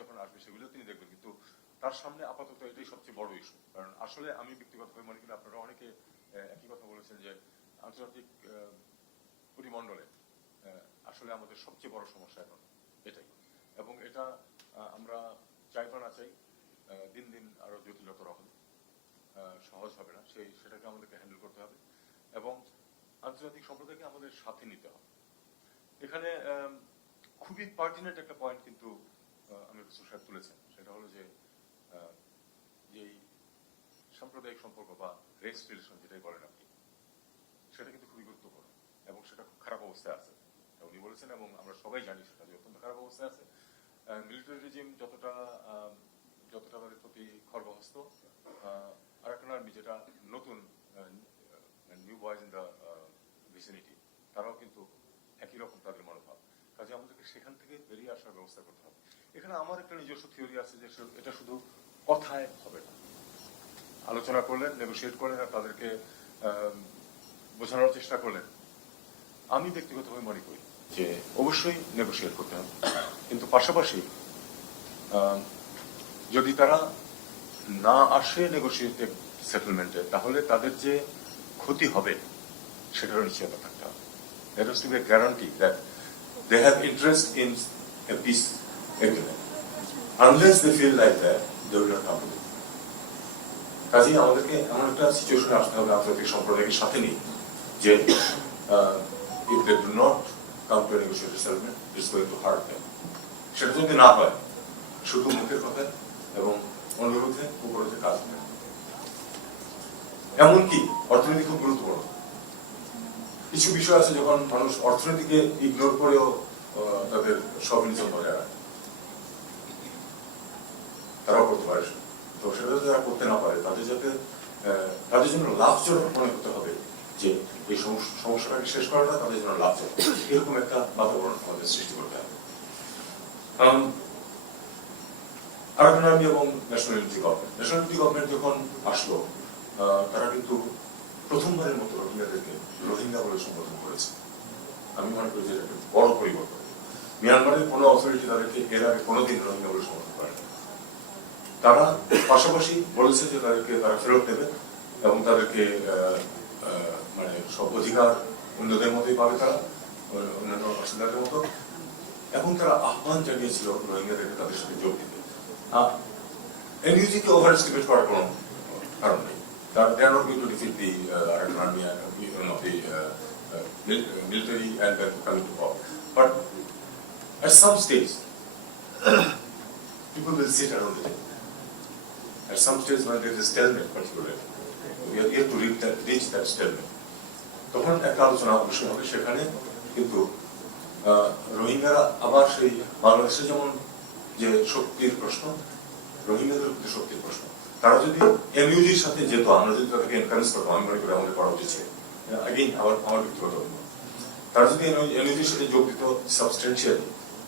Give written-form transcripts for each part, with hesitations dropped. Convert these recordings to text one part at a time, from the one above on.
যখন আসবে সেগুলো তিনি দেখবেন, কিন্তু তার সামনে আপাতত এটাই সবচেয়ে বড় ইস্যু। কারণ আসলে আমি ব্যক্তিগতভাবে মনে করি, আপনারা অনেকে একই কথা বলেছেন, যে আন্তর্জাতিক পরিমণ্ডলে আসলে আমাদের সবচেয়ে বড় সমস্যা এখন এটাই, এবং এটা আমরা চাই বা না চাই দিন দিন আরো জটিলতর হবে, সহজ হবে না, সেটাকে আমাদেরকে হ্যান্ডেল করতে হবে এবং আন্তর্জাতিক সম্প্রদায়কে আমাদের সাথে নিতে হবে। এখানে খুবই পার্টিনেন্ট একটা পয়েন্ট কিন্তু আমির হোসেন সাহেব তুলেছেন, সেটা হলো যে যেই সাম্প্রদায়িক সম্পর্ক বা রেস রিলেশন যেটাই বলেন আপনি, সেটা কিন্তু খুবই গুরুত্বপূর্ণ এবং সেটা খুব খারাপ অবস্থায় আছে উনি বলেছেন, এবং আমরা সবাই জানি সেটা যে অত্যন্ত খারাপ অবস্থায় আছে। মিলিটারি রেজিম যতটা তাদের প্রতি খর্বহস্ত, আরাকান আর্মি যেটা নতুন new boys in the vicinity, তারাও কিন্তু একই রকম তাদের মনোভাব। কাজে আমাদেরকে সেখান থেকে বেরিয়ে আসার ব্যবস্থা করতে হবে। এখানে আমার একটা নিজস্ব থিওরি আছে যে এটা শুধু কথায় হবে না, আলোচনা করলেন, নেগোশিয়েট করলেন, আর তাদেরকে বোঝানোর চেষ্টা করলেন। আমি ব্যক্তিগতভাবে মনে করি যে অবশ্যই নেগোশিয়েট করতে হবে, কিন্তু পাশাপাশি যদি তারা না আসে নেগোশিয়েটেড সেটেলমেন্টে, তাহলে তাদের যে ক্ষতি হবে সেটারও নিশ্চয়তা থাকতে হবে। There has to be a guarantee that they have interest in a peace agreement. Unless they feel like that, they will not come to it. কাজেই আমাদেরকে এমন একটা সিচুয়েশনে আসতে হবে আন্তর্জাতিক সম্প্রদায়ের সাথে নিয়ে, যে if they do not come to a negotiated settlement, it's going to hurt them. সেটা যদি না হয়, শুধু মুখের কথা এবং অনুরোধে উপরোধে কাজ হবে। এমনকি অর্থনীতি খুব গুরুত্বপূর্ণ। কিছু বিষয় আছে যখন মানুষ অর্থনীতিকে ইগনোর করেও তাদের সবিনিয়োগ বজায় রাখে, তারাও করতে পারে। তো সেটা যদি তারা করতে না পারে, তাদের জন্য লাভজনক মনে করতে হবে যে এই সমস্যাটাকে শেষ করাটা তাদের জন্য লাভজনক, এরকম একটা বাতাবরণ আমাদের সৃষ্টি করতে হবে। আরাকান আর্মি এবং ন্যাশনাল ইউনিটি গভর্নমেন্ট যখন আসলো, তারা কিন্তু প্রথমবারের মতো রোহিঙ্গাদেরকে রোহিঙ্গা বলে সম্বোধন করেছে। আমি মনে করি যে এটা একটা বড় পরিবর্তন। মিয়ানমারের কোনো অথরিটি তাদেরকে এর আগে কোনোদিন রোহিঙ্গা বলে সম্বোধন করে না। তারা পাশাপাশি বলেছে যে তারা ফেরত দেবে এবং তাদেরকে মানে সব অধিকার অন্যদের মতোই পাবে, তারা অন্যান্য বাসিন্দাদের মতো, এবং তারা আহ্বান জানিয়েছিল রোহিঙ্গাদেরকে তাদের সাথে যোগ দিতে। এনইউজিকে ওভার এস্টিমেট করার কোনো কারণ নেই। They are not going to defeat the Arakan army and the military and then coming to power. But at some stage, people will sit around the table. At some stage, when there is a stalemate, particularly, we are yet to reach that stalemate. তখন একটা আলোচনা অবশ্যই হবে। সেখানে কিন্তু রোহিঙ্গারা আবার সেই বাংলাদেশে যেমন যে শক্তির প্রশ্ন, রোহিঙ্গাদের কিন্তু শক্তির প্রশ্ন। তারা যদি এমইউজির সাথে যেত, আমরা যদি তাদেরকে এনকারেজ করতাম, আমি মনে করি আমাদের করা উচিত ছিল। আগেইন আমার ব্যক্তিগত অভিমত, তারা যদি এমইউজির সাথে যোগ দিত সাবস্টেন্সিয়ালি,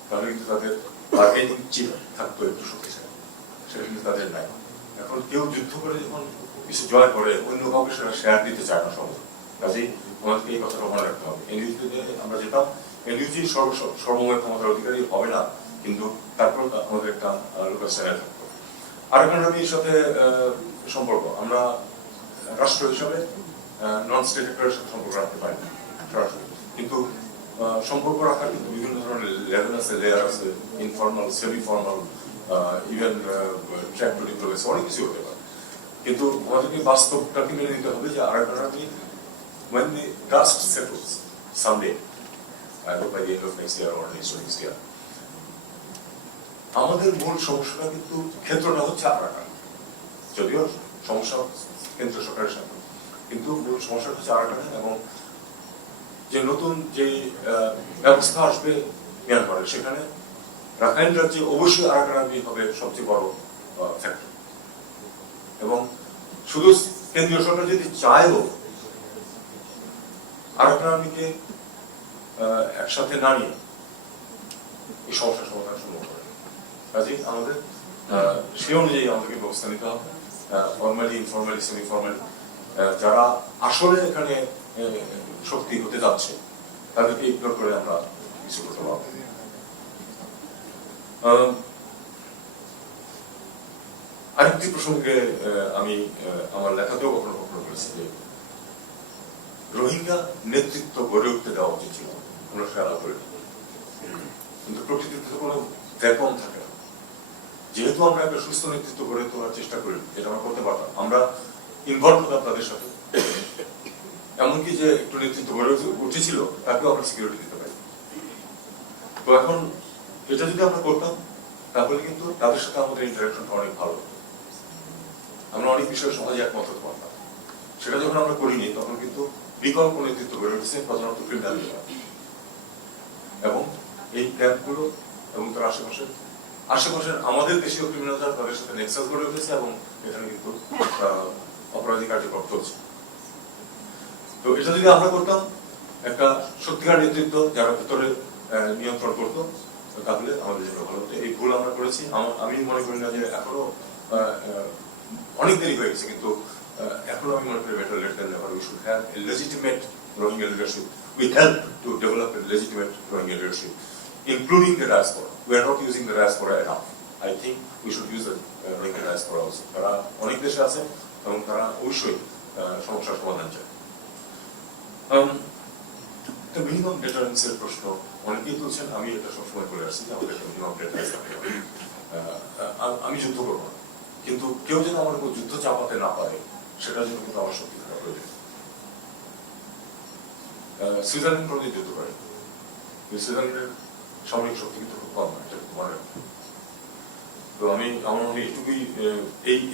তাহলে কিন্তু তাদের বার্গেনিং চিপ থাকতো একটু শক্তিশালী। সেটা কিন্তু তাদের নাই। এখন কেউ যুদ্ধ করে যখন কিছু জয় করে, অন্য কাউকে সেটা শেয়ার দিতে চায় না সহজে। কাজেই আমাদেরকে এই কথাটা মনে রাখতে হবে। এনইউজিতে আমরা যেতাম, এনইউজি সর্বময় ক্ষমতার অধিকারী হবে না, কিন্তু তারপর আমাদের একটা লোকাল চ্যানেল থাকতো। আরাকান আর্মির সাথে সম্পর্ক, আমরা রাষ্ট্র হিসাবে নন স্টেট অ্যাক্টরের সাথে সম্পর্ক রাখতে পারি না সরাসরি, কিন্তু সম্পর্ক রাখার কিন্তু বিভিন্ন ধরনের লেভেল আছে, লেয়ার আছে, informal, semi formal, even track two diplomacy, অনেক কিছু হতে পারে। কিন্তু আমাদেরকে বাস্তবটাকে মেনে নিতে হবে যে Arakan army, when the dust settles someday, I hope by the end of next year or next year, আমাদের মূল সমস্যাটা কিন্তু ক্ষেত্রটা হচ্ছে আরাকান। যদিও সমস্যা কেন্দ্র সরকারের সাথে, কিন্তু মূল সমস্যাটা হচ্ছে আরাকান, এবং যে নতুন যে ব্যবস্থা আসবে মিয়ানমারের, সেখানে রাখাইন রাজ্যে অবশ্যই আরাকান আর্মি হবে সবচেয়ে বড় ফ্যাক্টর। এবং শুধু কেন্দ্রীয় সরকার যদি চায়ও আরাকান আর্মিকে একসাথে না নিয়ে এই সমস্যার সমাধান সম্ভব হবে। কাজেই আমাদের সে অনুযায়ী আমাদেরকে ব্যবস্থা নিতে হবে, ফর্মালি, ইনফর্মালি, সেমি ফর্মালি। যারা আসলে এখানে শক্তি হতে যাচ্ছে তাদেরকে ইগনোর করে আমরা কিছু করতে পারবো। আরেকটি প্রসঙ্গে আমি আমার লেখাতেও কখনো কখনো বলেছি যে রোহিঙ্গা নেতৃত্ব গড়ে উঠতে দেওয়া উচিত ছিল, আমরা খেয়াল করি, কিন্তু প্রকৃতিতে তো কোনো ব্যাপন থাকে না। যেহেতু আমরা একটা সুস্থ নেতৃত্ব গড়ে তোলার চেষ্টা করি, যেটা আমরা করতে পারতাম, আমরা ইনভলভ হতাম তাদের সাথে, এমনকি যে একটু নেতৃত্ব গড়ে উঠেছিল তাকেও আমরা সিকিউরিটি দিতে পারি। তো এখন এটা যদি আমরা করতাম তাহলে কিন্তু তাদের সাথে আমাদের ইন্টারাকশনটা অনেক ভালো হতো, আমরা অনেক বিষয়ে সহজে একমত হতে পারতাম। সেটা যখন আমরা করিনি তখন কিন্তু বিকল্প নেতৃত্ব গড়ে উঠেছে প্রধানত ক্রিমিনাল এবং এই ক্যাম্পগুলো এবং তার আশেপাশের আমাদের দেশীয় ক্রিমিনালরা তাদের সাথে নেক্সাস গড়ে উঠেছে এবং এখানে কিন্তু অপরাধী কার্যক্রম চলছে। তো এটা যদি আমরা করতাম, একটা সত্যিকার নেতৃত্ব যারা ভিতরে নিয়ন্ত্রণ করতো, তাহলে আমাদের জন্য ভালো হতো। এই ভুল আমরা করেছি। আমি মনে করি না যে এখনো অনেক দেরি হয়ে গেছে, কিন্তু এখনো আমি মনে করি better late than never. We should have a legitimate Rohingya leadership. We help to develop a legitimate Rohingya leadership, including the diaspora. We are not using the diaspora enough. I think we should use the Rohingya diaspora also. তারা অনেক দেশে আছে এবং তারা অবশ্যই সমস্যার সমাধান চায়। তো মিনিমাম ডেটারেন্সের প্রশ্ন অনেকেই তুলছেন, আমি এটা সবসময় বলে আসছি যে আমাদের একটা মিনিমাম ডেটারেন্স থাকতে হবে। আমি যুদ্ধ করবো না, কিন্তু কেউ যেন আমার উপর যুদ্ধ চাপাতে না পারে সেটার জন্য কিন্তু আমার শক্তি থাকা প্রয়োজন। সুইজারল্যান্ড কোনোদিন যুদ্ধ করে, সুইজারল্যান্ডের সামরিক শক্তি কিন্তু খুব কম, এটা মনে রাখবে। তো আমার মনে এইটুকুই,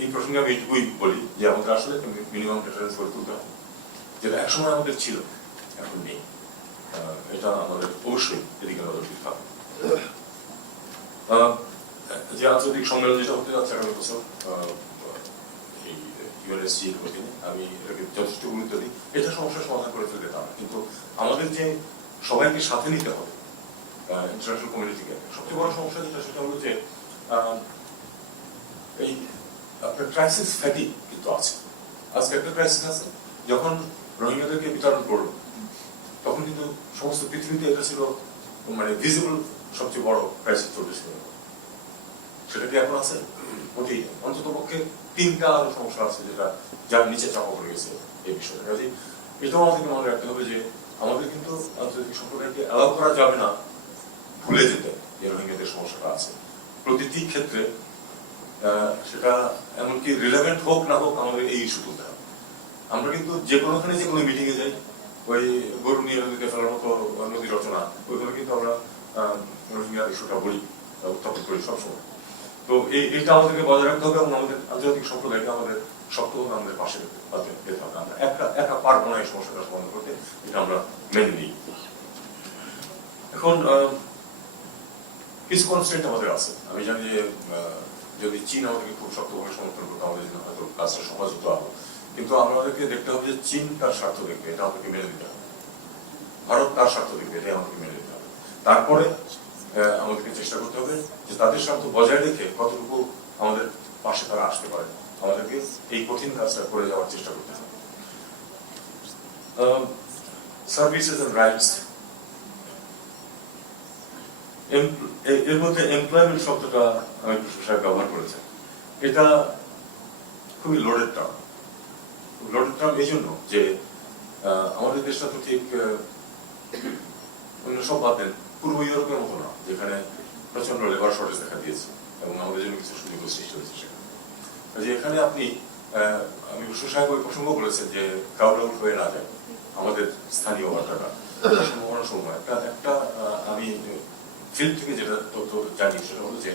এই প্রসঙ্গে আমি এইটুকুই বলি যে আমাদের আসলে মিনিমাম ডেটারেন্স করে তুলতে হবে, যেটা একসময় আমাদের ছিল, এখন নেই। এটা আমাদের অবশ্যই এদিকে নজর দিতে হবে। যে আন্তর্জাতিক সম্মেলন যেটা হতে যাচ্ছে আগামী বছর এই ইউএনএসসি এর অধীনে, আমি এটাকে যথেষ্ট গুরুত্ব দিই। এটা সমস্যার সমাধান করে ফেলতে তা না, কিন্তু আমাদের যে সবাইকে সাথে নিতে হবে ইন্টারন্যাশনাল কমিউনিটিকে। সবচেয়ে বড় সমস্যা যেটা সেটা হলো যে এই আপনার ক্রাইসিস ফ্যাটিগ কিন্তু আছে। আজকে একটা ক্রাইসিস আছে, যখন রোহিঙ্গাদেরকে বিতরণ করলো তখন কিন্তু সমস্ত পৃথিবীতে এটা ছিল মানে ভিজিবল সবচেয়ে বড় ক্রাইসিস চলতেছিল। সেটা কি এখন আছে? মোটেই। অন্তত পক্ষে তিনটা আরো সমস্যা আছে যেটা যার নিচে চাপা পড়ে গেছে এই বিষয়ে। কাজে এটাও আমাদেরকে মনে রাখতে হবে যে আমাদের কিন্তু আন্তর্জাতিক সম্প্রদায়কে অ্যালাউ করা যাবে না ভুলে যেতে যে রোহিঙ্গাদের সমস্যাটা আছে প্রতিটি ক্ষেত্রে। সেটা এমনকি রিলেভেন্ট হোক না হোক আমাদের এই ইস্যু তুলতে হবে। আমরা কিন্তু যে কোনোখানে যে কোনো মিটিংয়ে যাই, ওই গরু নিয়ে নদীতে ফেলার মতো নদী রচনা, ওইগুলো কিন্তু আমরা রোহিঙ্গা ইস্যুটা বলি, উত্থাপন করি সবসময়। তো এইটা আমাদেরকে বজায় রাখতে হবে এবং আমাদের আন্তর্জাতিক সম্প্রদায়কে আমাদের শক্তভাবে আমাদের পাশে পেতে হবে। আমরা একা পারবো না এই সমস্যাটা সমাধান করতে, এটা আমরা মেনে নিই। এখন কিছু কনস্ট্রেন্ট আমাদের আছে। আমি জানি যে যদি চীন আমাদেরকে খুব শক্তভাবে সমর্থন করতো আমাদের জন্য হয়তো কাজটা সহজ হতো আরো, কিন্তু আমাদেরকে দেখতে হবে যে চীন তার স্বার্থ দেখবে, এটা আমাদেরকে মেনে দিতে হবে। ভারত তার স্বার্থ দেখবে, এটাই আমাদেরকে মেনে দিতে হবে। তারপরে আমাদেরকে চেষ্টা করতে হবে যে তাদের স্বার্থ বজায় রেখে কতটুকু আমাদের পাশে তারা আসতে পারে, আমাদেরকে এই কঠিন কাজটা করে যাওয়ার চেষ্টা করতে হবে। সার্ভিসেস এন্ড রাইটস, এর মধ্যে এমপ্লয়মেন্ট শব্দটা আমি প্রশাসক ব্যবহার করেছেন। এটা খুবই লোডেড টার্ম। লোডেড টার্ম এই জন্য যে আমাদের দেশটা তো ঠিক অন্য সব বাদ দেন পূর্ব ইউরোপের মতো না, যেখানে প্রচন্ড লেবার শর্টেজ দেখা দিয়েছে এবং আমাদের জন্য কিছু সুযোগ সৃষ্টি হয়েছে সেখানে। যে এখানে আপনি আমি সুসাহেব ওই প্রসঙ্গ বলেছেন যে ক্রাউড আউট হয়ে না যায় আমাদের স্থানীয় ওয়ার্কাররা, সম্ভাবনা সময় একটা আমি ফিল্ড থেকে যেটা তথ্য জানি সেটা হলো যে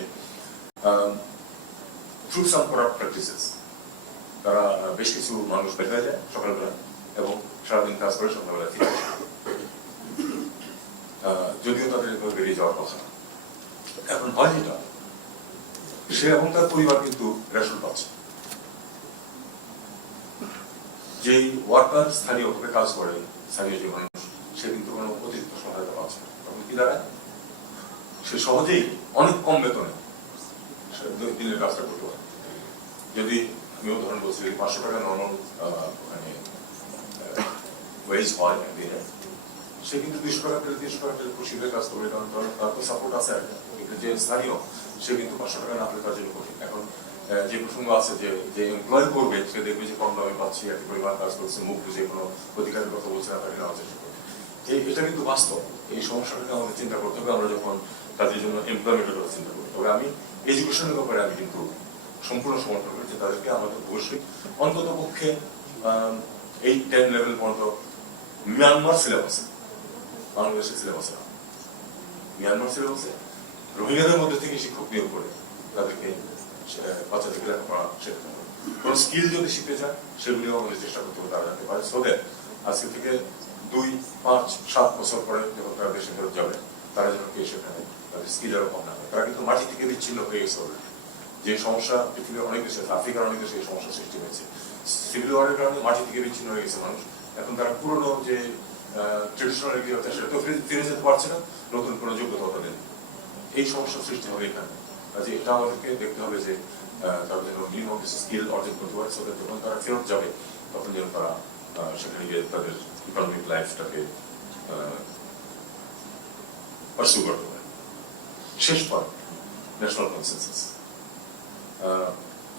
থ্রু সাম করাপ্ট প্র্যাকটিসেস তারা বেশ কিছু মানুষ বের হয়ে যায় সকালবেলা এবং সারাদিন কাজ করে সন্ধ্যাবেলা ফিরে আসে, যদিও তাদের বেরিয়ে যাওয়ার কথা। এখন হয় যেটা, সে এবং তার পরিবার কিন্তু রেশন পাচ্ছে। যেই ওয়ার্কার স্থানীয়ভাবে কাজ করে, স্থানীয় যে মানুষ, সে কিন্তু কোনো অতিরিক্ত সহায়তা পাচ্ছে না। তখন কি দাঁড়ায়, সে সহজেই অনেক কম বেতনে দিনের কাজটা করতে পারে। যদি আমি উদাহরণ বলছি, 500 টাকা নর্মাল মানে ওয়েজ হয় দিনে, সে কিন্তু 200 টাকা পেলে 300 টাকা পেলে খুশিতে কাজ করবে, কারণ তার তো সাপোর্ট আছে একটা। কিন্তু যে স্থানীয়, সে কিন্তু 500 টাকা না পেলে তার জন্য কঠিন। এখন যে প্রসঙ্গ আছে যে এমপ্লয় করবে সে দেখবে যে কম দামে পাচ্ছি, একই পরিমাণ কাজ করছে, মুখ বুঝে কোনো অধিকারের কথা বলছে না, তাকে নেওয়ার চেষ্টা করবে। এটা কিন্তু বাস্তব। এই সমস্যাটাকে আমাদের চিন্তা করতে হবে আমরা যখন তাদের জন্য এমপ্লয়মেন্টের কথা চিন্তা করি। তবে আমি এডুকেশনের ব্যাপারে আমি কিন্তু সম্পূর্ণ সমর্থন করেছি। তাদেরকে আমাদের অবশ্যই অন্তত পক্ষে 8-10 লেভেল পর্যন্ত মিয়ানমার সিলেবাসে, বাংলাদেশের সিলেবাসে না, মিয়ানমার সিলেবাসে রোহিঙ্গাদের মধ্যে থেকে শিক্ষক নিয়োগ করে তাদেরকে বাচ্চাদেরকে লেখাপড়া শেখাতে হবে। কোনো স্কিল যদি শিখতে চায় সেগুলিও আমাদের চেষ্টা করতে হবে তারা জানতে পারে। সো দ্যাট আজকে থেকে 2-5-7 বছর পরে যখন তারা দেশে ফেরত যাবে তারা যেন কে সেখানে তাদের স্কিলের অভাব না হয়। তারা কিন্তু মাটি থেকে বিচ্ছিন্ন হয়ে গেছে অলরেডি। যে সমস্যা পৃথিবীর অনেক দেশে, আফ্রিকার অনেক দেশে এই সমস্যা সৃষ্টি হয়েছে, সিভিল ওয়ারের কারণে মাটি থেকে বিচ্ছিন্ন হয়ে গেছে মানুষ। এখন তারা পুরনো যে ট্রেডিশনাল এগ্রিকালচার সেটা তো ফিরে যেতে পারছে না, নতুন কোনো যোগ্যতা তাদের এই সমস্যা সৃষ্টি হবে এখানে। কাজে এটা আমাদেরকে দেখতে হবে যে তারা যেন মিনিমাম কিছু স্কিল অর্জন করতে পারে, সেটা যখন তারা ফেরত যাবে তখন যেন তারা সেখানে গিয়ে তাদের ইকোনমিক লাইফটাকে পার্সু করতে পারে। শেষ পর ন্যাশনাল কনসেনসাস।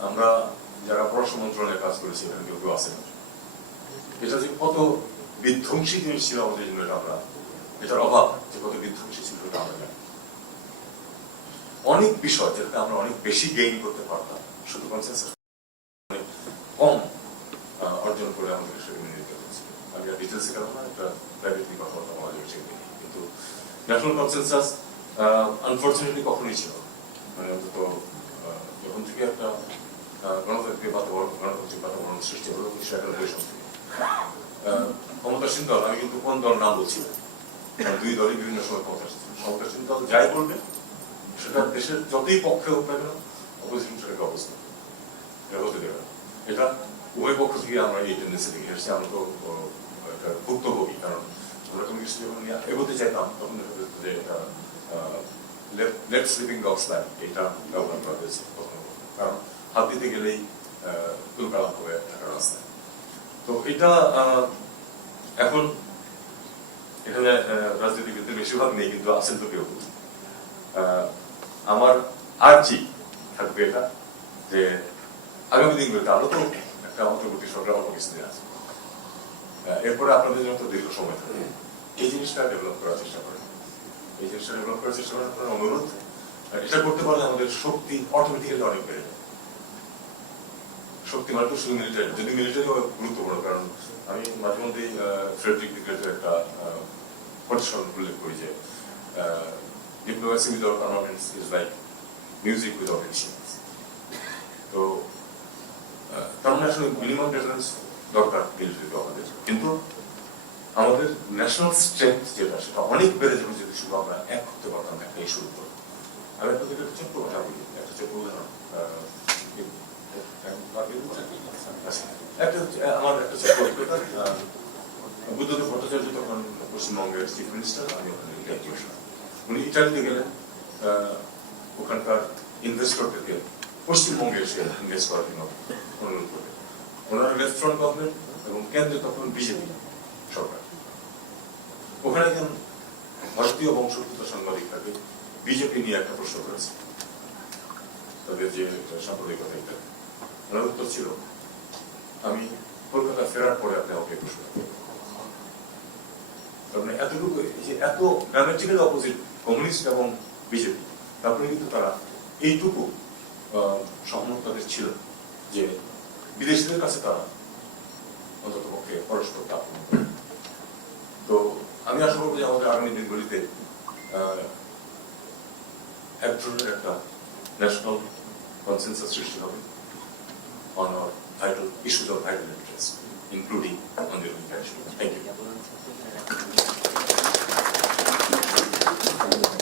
আমরা যারা পররাষ্ট্র মন্ত্রণালয়ে কাজ করেছি এখানে কেউ কেউ আছেন, এটা যে কত বিধ্বংসী জিনিস ছিল আমাদের জন্য, এটা আমরা এটার অভাব যে কত বিধ্বংসী ছিল এটা আমরা জানি। অনেক বিষয় যেটাতে আমরা অনেক বেশি গেইন করতে পারতাম শুধু কনসেনসাস অনেক কম অর্জন করে আমাদের সেখানে নিতে হচ্ছে। আমি আর ডিটেলসে গেলাম না, এটা প্রাইভেটলি কথা বলতাম আমাদের সেখানে। কিন্তু ন্যাশনাল কনসেনসাস আনফর্চুনেটলি কখনোই ছিল, মানে অন্তত যখন থেকে একটা গণতান্ত্রিক বাতাবরণ সৃষ্টি হলো 1991 সাল থেকে। ক্ষমতাসীন দল, আমি কিন্তু কোন দল নাম বলছি না, দুই দলই বিভিন্ন সময় ক্ষমতাসীন দল যাই বলবে সেটা দেশের যতই পক্ষে হোক না কেন অপোজিশন সেটাকে অবস্থা হতে দেবে না। এটা উভয় পক্ষ থেকে আমরা এই টেন্ডেন্সি দেখে এসেছি। আমরা তো একটা ভুক্তভোগী, কারণ আমরা কোনো কিছু যখন এগোতে চাইতাম তখন দেখা যেত যে এটা লেফট স্লিপিং ডগস লাইন এটা ব্যবহার করা হয়েছে কখনো, কারণ হাত দিতে গেলেই দুর্গালাপ হবে একটা রাস্তায়। তো এটা এখন এখানে রাজনীতিবিদদের বেশিরভাগ নেই, কিন্তু আছেন তো কেউ। আমার আর্জি থাকবে এটা যে আগামী দিনগুলোতে আমরা তো একটা অন্তর্বর্তী সরকার অল্প কিছুদিন আছে, এরপরে আপনাদের জন্য তো দীর্ঘ সময় থাকবে, এই জিনিসটা ডেভেলপ করার চেষ্টা করেন। এই জিনিসটা ডেভেলপ করার চেষ্টা করার আপনার অনুরোধ। এটা করতে পারলে আমাদের শক্তি অটোমেটিক্যালি অনেক বেড়ে যায়। শক্তি মানে তো শুধু মিলিটারি, যদি মিলিটারি গুরুত্বপূর্ণ, কারণ আমি মাঝে মধ্যেই ফ্রেডরিক দি গ্রেটের একটা কোটেশন উল্লেখ করি যে diplomacy without armaments is like music without instruments. তো তার মানে আসলে মিনিমাম ডিফারেন্স দরকার মিলিটারিতে আমাদের, কিন্তু আমাদের ন্যাশনাল স্ট্রেংথ যেটা সেটা অনেক বেড়ে যাবে যদি শুধু আমরা এক করতে পারতাম একটা ইস্যুর উপর। আমি আপনাদের একটা ছোট্ট কথা বলি, একটা ছোট্ট উদাহরণ। আমার একটা ছোট্ট অভিজ্ঞতা, বুদ্ধদেব ভট্টাচার্য তখন পশ্চিমবঙ্গের চিফ মিনিস্টার, আমি ওখানে উনি ইটালিতে গেলেন ওখানকার ইনভেস্টরদেরকে পশ্চিমবঙ্গে এসে ইনভেস্ট করার জন্য অনুরোধ করবে। ওনারা লেফট ফ্রন্ট গভর্নমেন্ট এবং কেন্দ্রে তখন বিজেপি সরকার। ওখানে একজন ভারতীয় বংশোদ্ভূত সাংবাদিক থাকে, বিজেপি নিয়ে একটা প্রশ্ন করেছে, তাদের যে সাম্প্রদায়িকতা এটা। ওনার উত্তর ছিল, আমি কলকাতা ফেরার পরে আপনি আমাকে প্রশ্ন করবেন। তার মানে এতটুকু যে এত ডায়ামেট্রিক্যালি অপোজিট কমিউনিস্ট এবং বিজেপি, তারপরে কিন্তু তারা এইটুকু সহমত তাদের ছিল যে বিদেশিদের কাছে তারা অন্তত পক্ষে পরস্পর তাপ। তো আমি আশা করবো যে আমাদের আগামী দিনগুলিতে এক ধরনের একটা ন্যাশনাল কনসেনসাস সৃষ্টি হবে on our vital issues of vital interest, including on the Rohingya issue. Thank you.